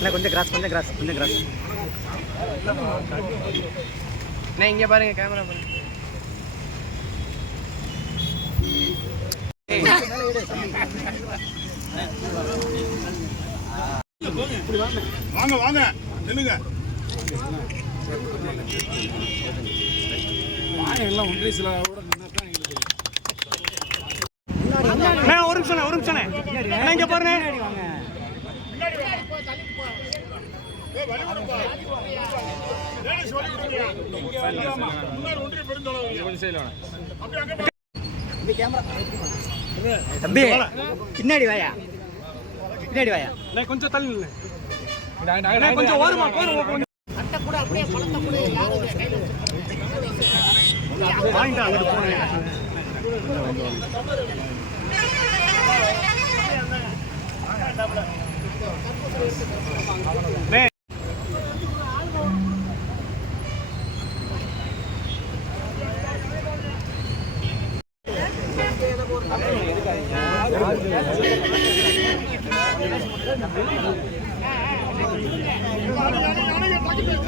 அண்ணா கொஞ்சம் கிராஸ் கொஞ்சம் கிராஸ் கொஞ்சம் கிராஸ் நான் இங்க பாருங்க கேமரா பாருங்க. வாங்க வாங்க நில்லுங்க. அண்ணா, ஒரு நிமிஷம் ஒரு நிமிஷம் அண்ணா, இங்க பாருங்க தம்பி பின்னாடி வாயா? பின்னாடி வாயா? கொஞ்சம் தள்ளி கொஞ்சம் ஓரமா போறோம் கொஞ்சம் வாங்கிட்டு அங்கிட்டு போனேன். அண்ணே,